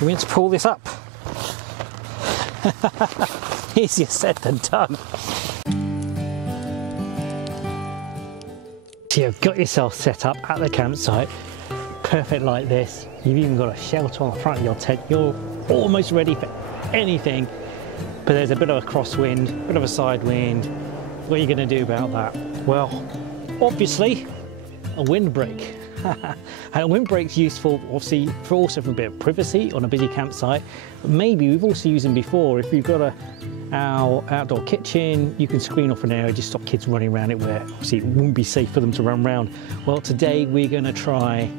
we need to pull this up. Easier said than done. So you've got yourself set up at the campsite, perfect like this. You've even got a shelter on the front of your tent. You're almost ready for anything, but there's a bit of a crosswind, a bit of a side wind. What are you going to do about that? Well, obviously a windbreak. And a windbreak's useful obviously for a bit of privacy on a busy campsite. But maybe we've also used them before. If you've got our outdoor kitchen, you can screen off an area, just stop kids running around it where obviously it wouldn't be safe for them to run around. Well, today we're going to try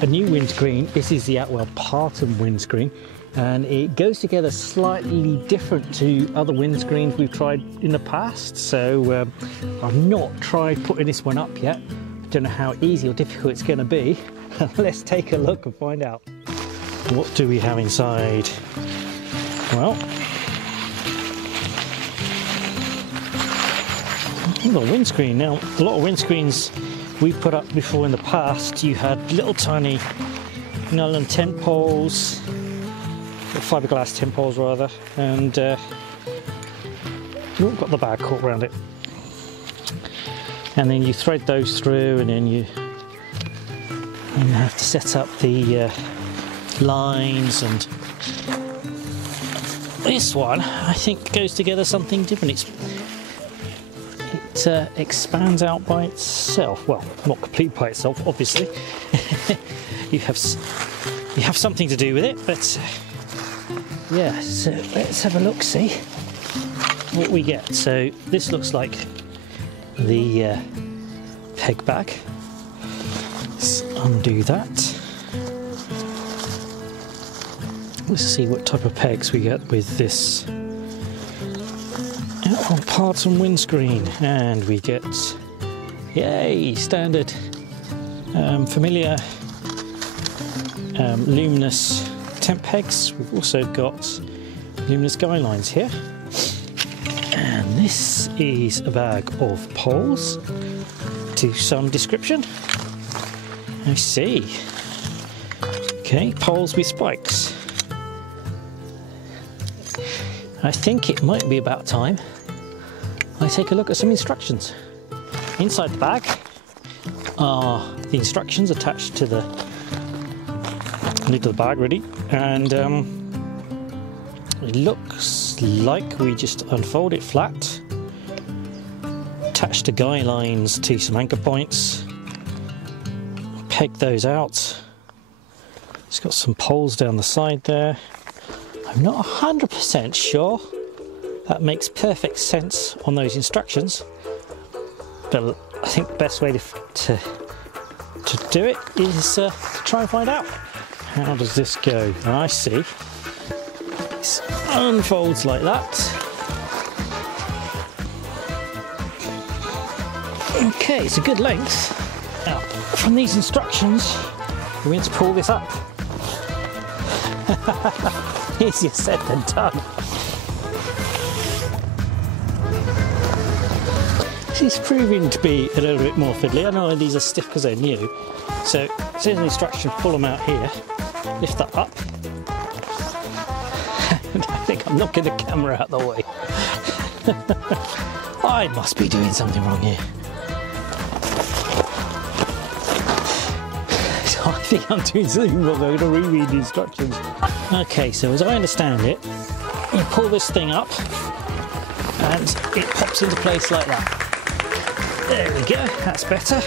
a new windscreen. This is the Outwell Parton Windscreen, and it goes together slightly different to other windscreens we've tried in the past. So I've not tried putting this one up yet. Don't know how easy or difficult it's going to be. Let's take a look and find out. What do we have inside? Well, the windscreen. Now, a lot of windscreens we've put up before in the past, you had little tiny nylon tent poles, or fiberglass tent poles rather, and you've got the bag caught around it. And then you thread those through, and then you have to set up the lines. And this one, I think, goes together something different. It expands out by itself. Well, not complete by itself, obviously. you have something to do with it, but yeah. So let's have a look, see what we get. So this looks like the peg bag. Let's undo that. Let's see what type of pegs we get with this Outwell Parton windscreen, and we get, yay, standard familiar luminous tent pegs. We've also got luminous guy lines here. And this is a bag of poles to some description. I see. Okay, poles with spikes. I think it might be about time I take a look at some instructions. Inside the bag are the instructions attached to the lid of the bag, really, and it looks like we just unfold it flat, attach the guy lines to some anchor points, peg those out. It's got some poles down the side there. I'm not 100% sure that makes perfect sense on those instructions, but I think the best way to do it is to try and find out. How does this go? I see. This unfolds like that. Okay, it's a good length. Now, from these instructions, we're going to pull this up. Easier said than done. This is proving to be a little bit more fiddly. I know these are stiff because they're new. So, it says in the instruction, pull them out here, lift that up. I think I'm knocking the camera out of the way. I must be doing something wrong here. So I think I'm doing something wrong. I'm going to reread the instructions. Okay, so as I understand it, you pull this thing up and it pops into place like that. There we go, that's better.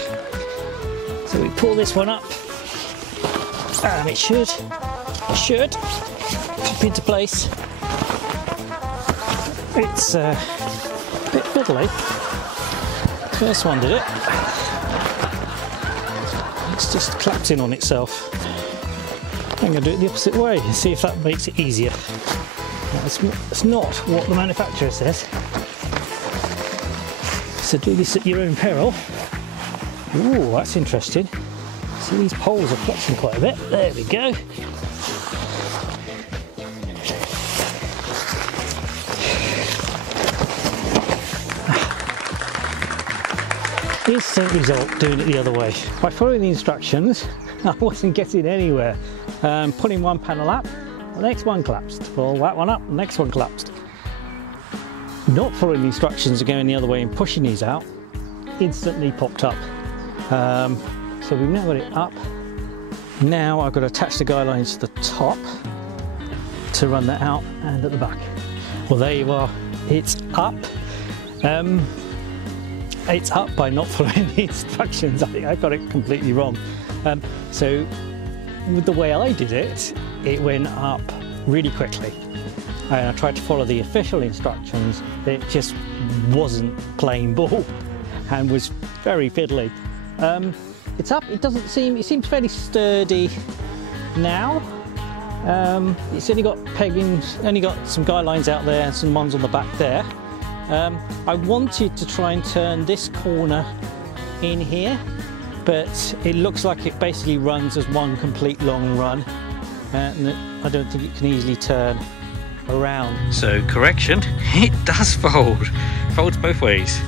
So we pull this one up and it should pop into place. It's a bit fiddly. First one did it. It's just clapped in on itself. I'm going to do it the opposite way and see if that makes it easier. That's not what the manufacturer says. So do this at your own peril. Ooh, that's interesting. See, these poles are flexing quite a bit. There we go. Instant result doing it the other way. By following the instructions, I wasn't getting anywhere. Pulling one panel up, the next one collapsed. Pull that one up, the next one collapsed. Not following the instructions of going the other way and pushing these out, instantly popped up. So we've now got it up. Now I've got to attach the guy lines to the top to run that out, and at the back. Well, there you are, it's up. It's up by not following the instructions. I think I got it completely wrong. So with the way I did it, it went up really quickly. And I tried to follow the official instructions. It just wasn't playing ball and was very fiddly. It's up, it seems fairly sturdy now. It's only got peggings, only got some guy lines out there and some ones on the back there. I wanted to try and turn this corner in here, but it looks like it basically runs as one complete long run, and I don't think it can easily turn around. So correction, it does fold. Folds both ways.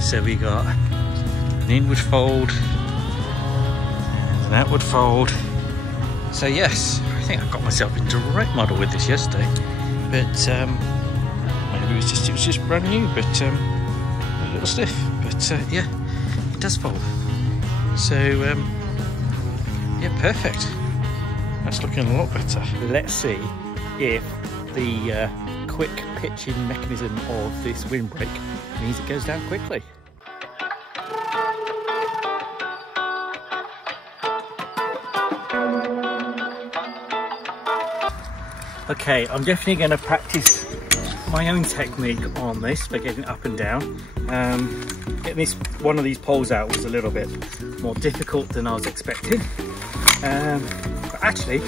So we got an inward fold and an outward fold. So yes, I think I got myself into a right muddle with this yesterday, but maybe it was just brand new, but a little stiff. But yeah, it does fold. So yeah, perfect. That's looking a lot better. Let's see if the quick pitching mechanism of this windbreak means it goes down quickly. Okay, I'm definitely going to practice my own technique on this for getting up and down. Getting one of these poles out was a little bit more difficult than I was expecting. But actually,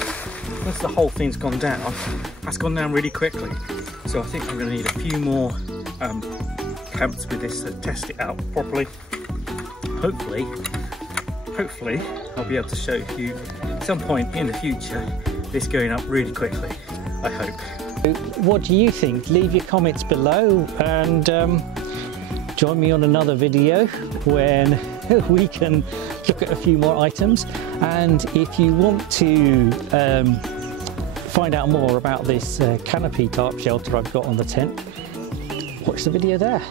once the whole thing's gone down, that's gone down really quickly. So I think I'm going to need a few more camps with this to test it out properly. Hopefully I'll be able to show you at some point in the future this going up really quickly, I hope. What do you think? Leave your comments below, and join me on another video when we can look at a few more items. And if you want to find out more about this canopy tarp shelter I've got on the tent, watch the video there.